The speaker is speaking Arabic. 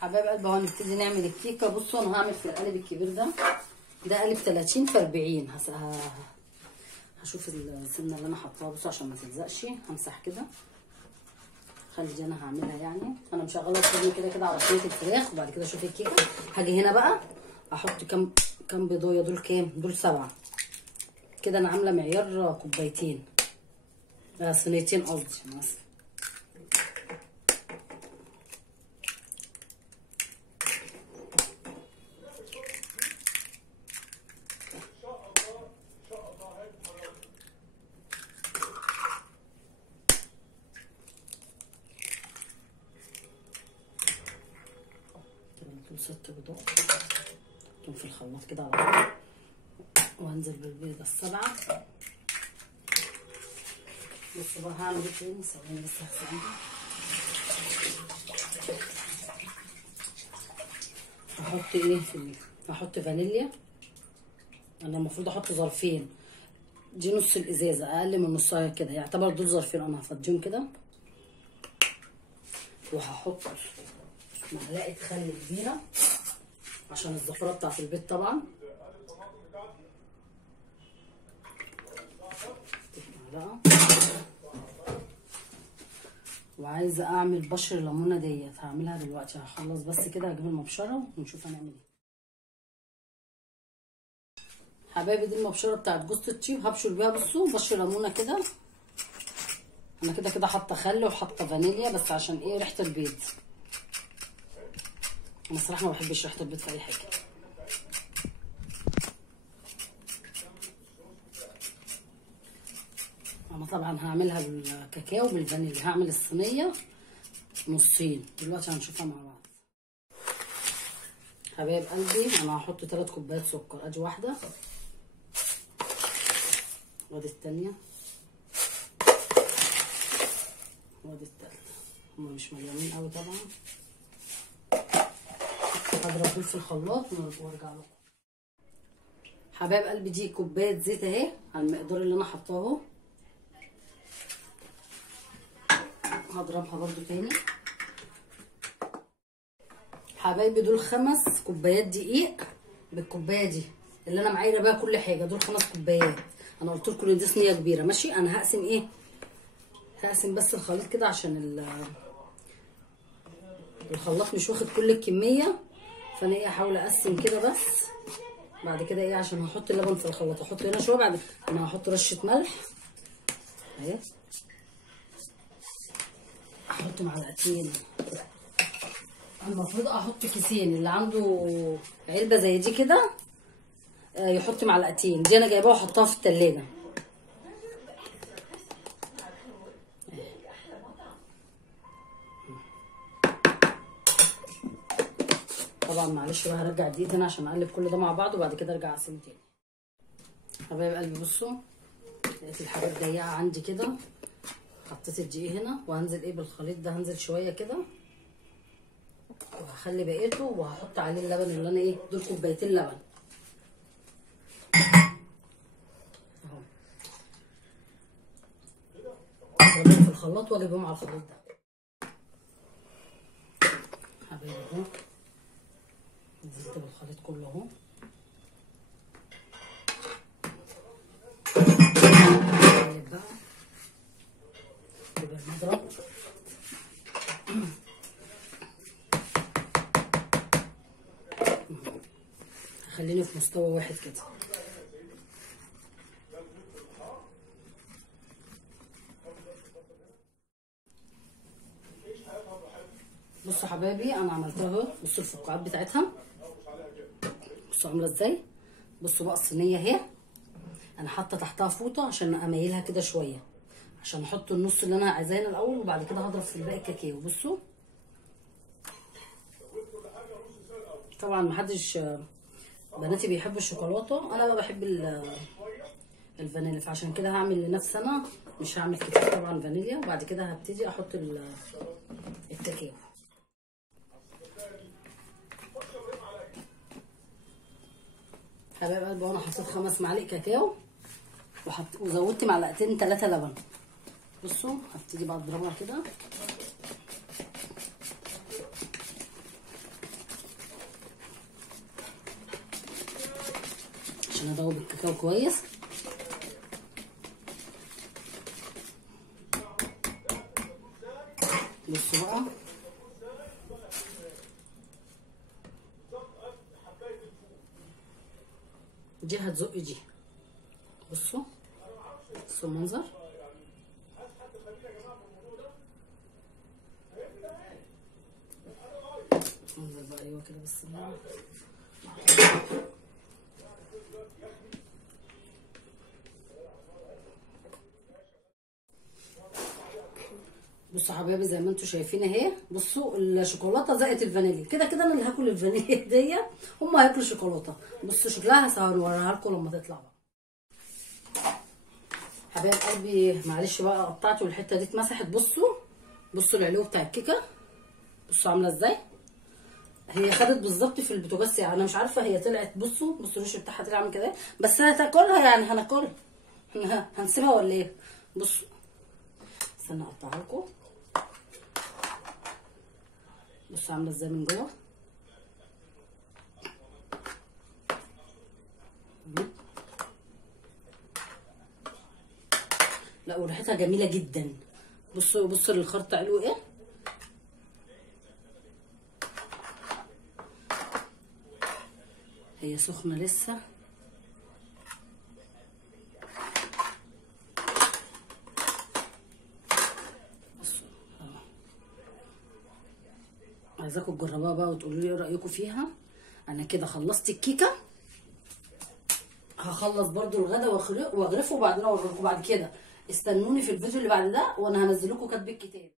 حبايب قلبي اهو هنبتدي نعمل الكيكه. بصوا انا هعمل في القالب الكبير ده قالب 30 في 40. هشوف السمنه اللي انا حاطاها. بصوا عشان ما تلزقش همسح كده. خلي دي انا هعملها يعني. انا مشغله الفرن كده كده على صينيه الفراخ. وبعد كده اشوف الكيكه. هاجي هنا بقى احط كام بيضايه. دول كام؟ دول 7 كده. انا عامله معيار كوبايتين صينيتين قصدي. مثلا دول 6 بيضات احطهم في الخلاط كده على طول. وهنزل بالبيضه ال7. بصوا بقى هعمل ايه تاني. ثواني بس هغسل عندي. هحط ايه هحط فانيليا. انا المفروض احط ظرفين. دي نص الازازه، اقل من نصها كده يعتبر دول ظرفين. انا هفضيهم كده. وهحط معلقه خل كبيره عشان الزفره بتاعت البيض طبعا. معلقه. وعايزه اعمل بشر الليمونه ديت. هعملها دلوقتي. هخلص بس كده هجيب المبشره ونشوف هنعمل ايه. حبايبي دي المبشره بتاعت جوز الطيب. هبشر بيها. بصوا بشر ليمونه كده. انا كده كده حاطه خل وحاطه فانيليا بس عشان ايه؟ ريحه البيض. انا صراحه ما بحبش ريحه البيض في اي حاجه. انا طبعا هعملها بالكاكاو بالفانيليا. هعمل الصينيه نصين دلوقتي هنشوفها مع بعض. حبايب قلبي انا هحط 3 كوبايات سكر. ادي واحده وادي التانيه وادي التالته. هما مش مليانين قوي طبعا. هضرب دول في الخلاط وارجع لكم. حبايب قلبي دي كوبايه زيت اهي على المقدار اللي انا حطاه اهو. هضربها برده تاني. حبايبي دول 5 كوبايات دقيق بالكوبايه دي اللي انا معايره بيها كل حاجه. دول 5 كوبايات. انا قلت لكم ان دي صينيه كبيره ماشي. انا هقسم ايه؟ هقسم بس الخليط كده عشان الخلاط مش واخد كل الكميه. فانا ايه هحاول اقسم كده بس. بعد كده ايه عشان هحط اللبن في الخلاط. هحط هنا شويه. بعد انا هحط رشه ملح اهي. احط معلقتين. المفروض احط كيسين. اللي عنده علبه زي دي كده يحط معلقتين. دي انا جايباها واحطها في التلاجة. طبعا معلش بقى هرجع الدقيق هنا عشان اقلب كل ده مع بعض وبعد كده ارجع اقسم تاني. حبايب قلبي بصوا لقيت الحاجات ضيقه عندي كده. حطيت الدقيق هنا وهنزل ايه بالخليط ده. هنزل شويه كده وهخلي بقيته وهحط عليه اللبن اللي انا ايه. دول كوبايتين لبن اهو. اضربهم في الخلاط واجي بيهم على الخليط ده. حبايبي اهو نزلت بالخليط كله اهو. اقلب بقى بالمضرب. خليني في مستوى واحد كده. بصوا حبايبي انا عملتها اهو. بصوا الفقاعات بتاعتها. بصوا عامله ازاي. بصوا بقى الصينيه اهي. انا حاطه تحتها فوطه عشان اميلها كده شويه عشان احط النص اللي انا عايزاه الاول وبعد كده هضرب في الباقي الكاكاو. بصوا طبعا محدش بناتي بيحبوا الشوكولاته. انا بقى بحب الفانيليا. فعشان كده هعمل لنفسي انا مش هعمل كتير طبعا فانيليا. وبعد كده هبتدي احط الكاكاو. حبايب قلبي انا حطيت 5 معالق كاكاو وزودت معلقتين 3 لبن. بصوا هبتدي بقى اضربها كده. عشان ادوب الكاكاو كويس. بصوا بقى دي هتزق دي. بصوا المنظر. انزل بقى ايوه كده بس. بصوا يا حبايبي زي ما انتم شايفين اهي. بصوا الشوكولاته زقت الفانيليا. كده كده انا اللي هاكل الفانيليا ديت، هم هياكلوا شوكولاته. بصوا شكلها هوريها لكم لما تطلع بقى. حبايب قلبي معلش بقى قطعت والحته دي اتمسحت. بصوا العلو بتاع الكيكه. بصوا عامله ازاي. هي خدت بالظبط في البوتاجاز يعني. انا مش عارفه هي طلعت. بصوا الوش بتاعها طلع عامل كده، بس هتاكلها يعني. هناكلها هنسيبها ولا ايه؟ بصوا استنى اقطعها لكم. بصوا عامله ازاي من جوه. لا وريحتها جميله جدا. بصوا الخرطه علو ايه. هي سخنه لسه. عايزاكم تجربوها بقى وتقولوا لي ايه رايكم فيها. انا كده خلصت الكيكه. هخلص برضو الغدا واغرفه وبعدين اوريكم. بعد كده استنوني في الفيديو اللي بعد ده وانا هنزل لكم كاتب الكتاب.